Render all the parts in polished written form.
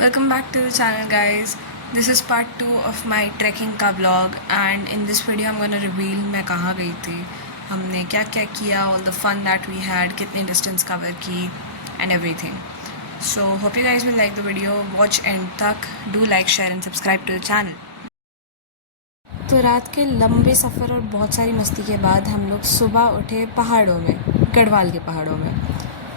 Welcome back to the channel, guys. This is part 2 of my trekking का vlog and in this video I'm gonna reveal मैं कहाँ गई थी, हमने क्या क्या किया, all the fun that we had, कितनी distance cover की and everything. So hope you guys will like the video. Watch end तक. Do like, share and subscribe to the channel. तो रात के लंबे सफ़र और बहुत सारी मस्ती के बाद हम लोग सुबह उठे पहाड़ों में, गढ़वाल के पहाड़ों में,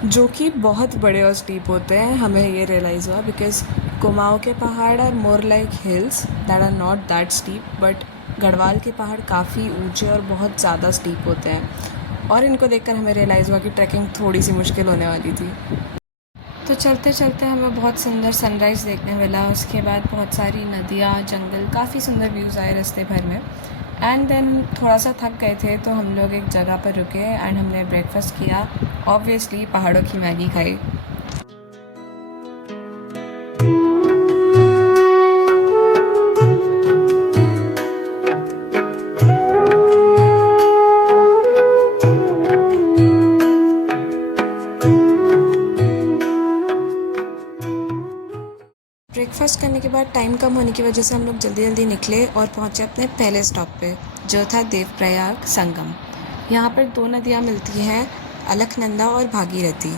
जो कि बहुत बड़े और स्टीप होते हैं. हमें ये रियलाइज़ हुआ बिकॉज कुमाऊँ के पहाड़ are more like hills that are not that steep, but Garhwal के पहाड़ काफ़ी ऊंचे और बहुत ज़्यादा स्टीप होते हैं. और इनको देखकर हमें रियलाइज़ हुआ कि ट्रैकिंग थोड़ी सी मुश्किल होने वाली थी. तो चलते चलते हमें बहुत सुंदर सनराइज़ देखने मिला. उसके बाद बहुत सारी नदियाँ, जंगल, काफ़ी सुंदर व्यूज़ आए रास्ते भर में. एंड देन थोड़ा सा थक गए थे तो हम लोग एक जगह पर रुके एंड हमने ब्रेकफास्ट किया. ऑब्वियसली पहाड़ों की मैगी खाई. ब्रेकफास्ट करने के बाद टाइम कम होने की वजह से हम लोग जल्दी जल्दी निकले और पहुंचे अपने पहले स्टॉप पे, जो था देवप्रयाग संगम. यहाँ पर दो नदियाँ मिलती हैं, अलकनंदा और भागीरथी.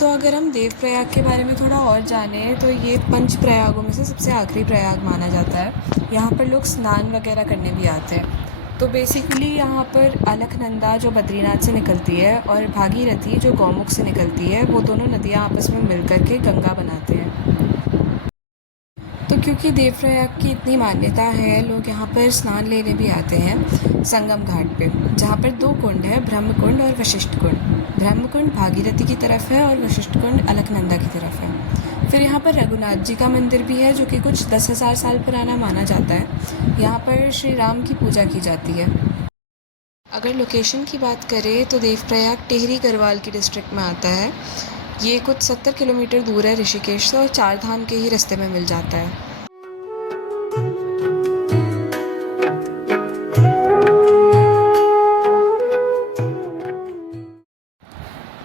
तो अगर हम देवप्रयाग के बारे में थोड़ा और जानें तो ये पंच प्रयागों में से सबसे आखिरी प्रयाग माना जाता है. यहाँ पर लोग स्नान वगैरह करने भी आते हैं. तो बेसिकली यहाँ पर अलकनंदा जो बद्रीनाथ से निकलती है और भागीरथी जो गौमुख से निकलती है, वो दोनों नदियाँ आपस में मिल कर के गंगा बनाते हैं. तो क्योंकि देवप्रयाग की इतनी मान्यता है, लोग यहाँ पर स्नान लेने भी आते हैं संगम घाट पे, जहाँ पर दो कुंड है, ब्रह्मकुंड और वशिष्ठ कुंड. ब्रह्मकुंड भागीरथी की तरफ है और वशिष्ठ कुंड अलकनंदा की तरफ है. फिर यहाँ पर रघुनाथ जी का मंदिर भी है, जो कि कुछ 10,000 साल पुराना माना जाता है. यहाँ पर श्री राम की पूजा की जाती है. अगर लोकेशन की बात करें तो देवप्रयाग टिहरी गढ़वाल की डिस्ट्रिक्ट में आता है. ये कुछ 70 किलोमीटर दूर है ऋषिकेश से और चार धाम के ही रास्ते में मिल जाता है.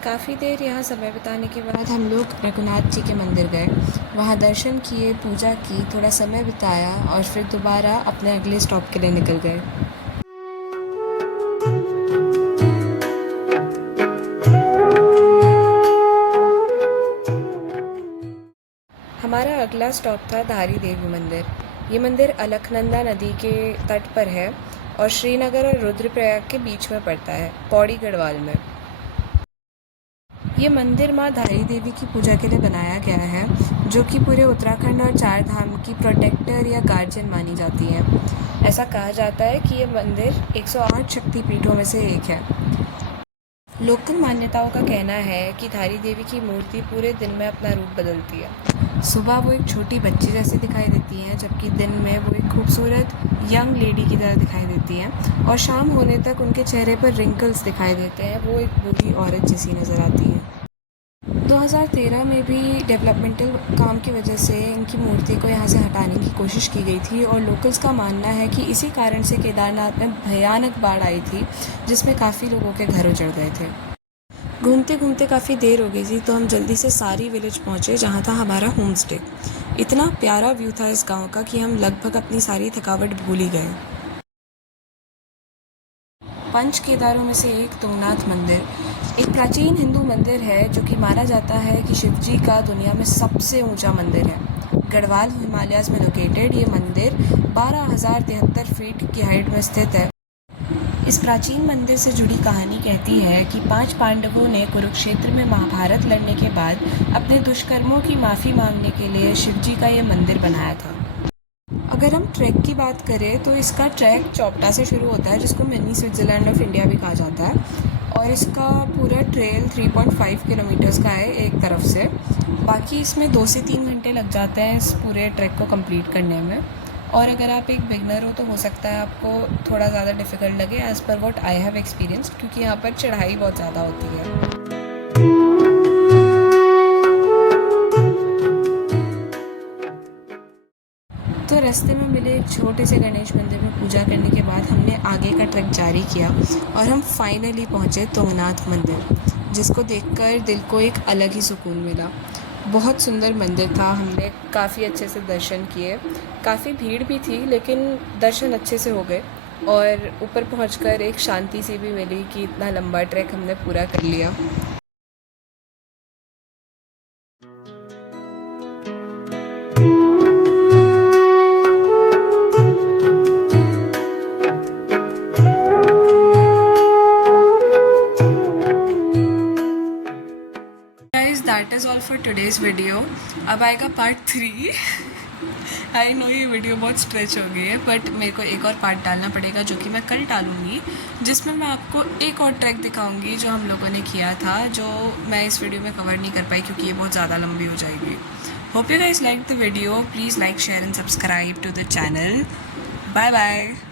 काफ़ी देर यहाँ समय बिताने के बाद हम लोग रघुनाथ जी के मंदिर गए. वहाँ दर्शन किए, पूजा की, थोड़ा समय बिताया और फिर दोबारा अपने अगले स्टॉप के लिए निकल गए. हमारा अगला स्टॉप था धारी देवी मंदिर. ये मंदिर अलकनंदा नदी के तट पर है और श्रीनगर और रुद्रप्रयाग के बीच में पड़ता है, पौड़ी गढ़वाल में. ये मंदिर माँ धारी देवी की पूजा के लिए बनाया गया है, जो कि पूरे उत्तराखंड और चार धाम की प्रोटेक्टर या गार्जियन मानी जाती है. ऐसा कहा जाता है कि ये मंदिर 108 शक्तिपीठों में से एक है. लोकल मान्यताओं का कहना है कि धारी देवी की मूर्ति पूरे दिन में अपना रूप बदलती है. सुबह वो एक छोटी बच्ची जैसी दिखाई देती हैं, जबकि दिन में वो एक खूबसूरत यंग लेडी की तरह दिखाई देती हैं और शाम होने तक उनके चेहरे पर रिंकल्स दिखाई देते हैं. वो एक बूढ़ी औरत जैसी नज़र आती है. 2013 में भी डेवलपमेंटल काम की वजह से इनकी मूर्ति को यहाँ से हटाने की कोशिश की गई थी और लोकल्स का मानना है कि इसी कारण से केदारनाथ में भयानक बाढ़ आई थी, जिसमें काफ़ी लोगों के घर उजड़ गए थे. घूमते घूमते काफ़ी देर हो गई थी तो हम जल्दी से सारी विलेज पहुँचे, जहाँ था हमारा होम स्टे. इतना प्यारा व्यू था इस गाँव का कि हम लगभग अपनी सारी थकावट भूल ही गए. पंच केदारों में से एक तुंगनाथ मंदिर एक प्राचीन हिंदू मंदिर है, जो कि माना जाता है कि शिवजी का दुनिया में सबसे ऊंचा मंदिर है. गढ़वाल हिमालयाज़ में लोकेटेड ये मंदिर 12,073 फीट की हाइट में स्थित है. इस प्राचीन मंदिर से जुड़ी कहानी कहती है कि 5 पांडवों ने कुरुक्षेत्र में महाभारत लड़ने के बाद अपने दुष्कर्मों की माफ़ी मांगने के लिए शिवजी का ये मंदिर बनाया था. अगर हम ट्रैक की बात करें तो इसका ट्रैक चौपटा से शुरू होता है, जिसको मिनी स्विट्ज़रलैंड ऑफ इंडिया भी कहा जाता है, और इसका पूरा ट्रेल 3.5 किलोमीटर्स का है एक तरफ से. बाकी इसमें 2 से 3 घंटे लग जाते हैं इस पूरे ट्रैक को कंप्लीट करने में. और अगर आप एक बिगनर हो तो हो सकता है आपको थोड़ा ज़्यादा डिफ़िकल्ट लगे, as per what I have experience, क्योंकि यहाँ पर चढ़ाई बहुत ज़्यादा होती है. तो रास्ते में मिले एक छोटे से गणेश मंदिर में पूजा करने के बाद हमने आगे का ट्रैक जारी किया और हम फाइनली पहुँचे तुंगनाथ मंदिर, जिसको देखकर दिल को एक अलग ही सुकून मिला. बहुत सुंदर मंदिर था, हमने काफ़ी अच्छे से दर्शन किए। काफ़ी भीड़ भी थी लेकिन दर्शन अच्छे से हो गए और ऊपर पहुंचकर एक शांति सी भी मिली कि इतना लंबा ट्रैक हमने पूरा कर लिया। Guys, that is all for today's video. अब आएगा पार्ट 3। आई नो ये वीडियो बहुत स्ट्रेच हो गई है बट मेरे को एक और पार्ट डालना पड़ेगा जो कि मैं कल डालूँगी, जिसमें मैं आपको एक और ट्रैक दिखाऊंगी जो हम लोगों ने किया था, जो मैं इस वीडियो में कवर नहीं कर पाई क्योंकि ये बहुत ज़्यादा लंबी हो जाएगी। Hope you guys like the video, please like share and subscribe to the channel. Bye bye.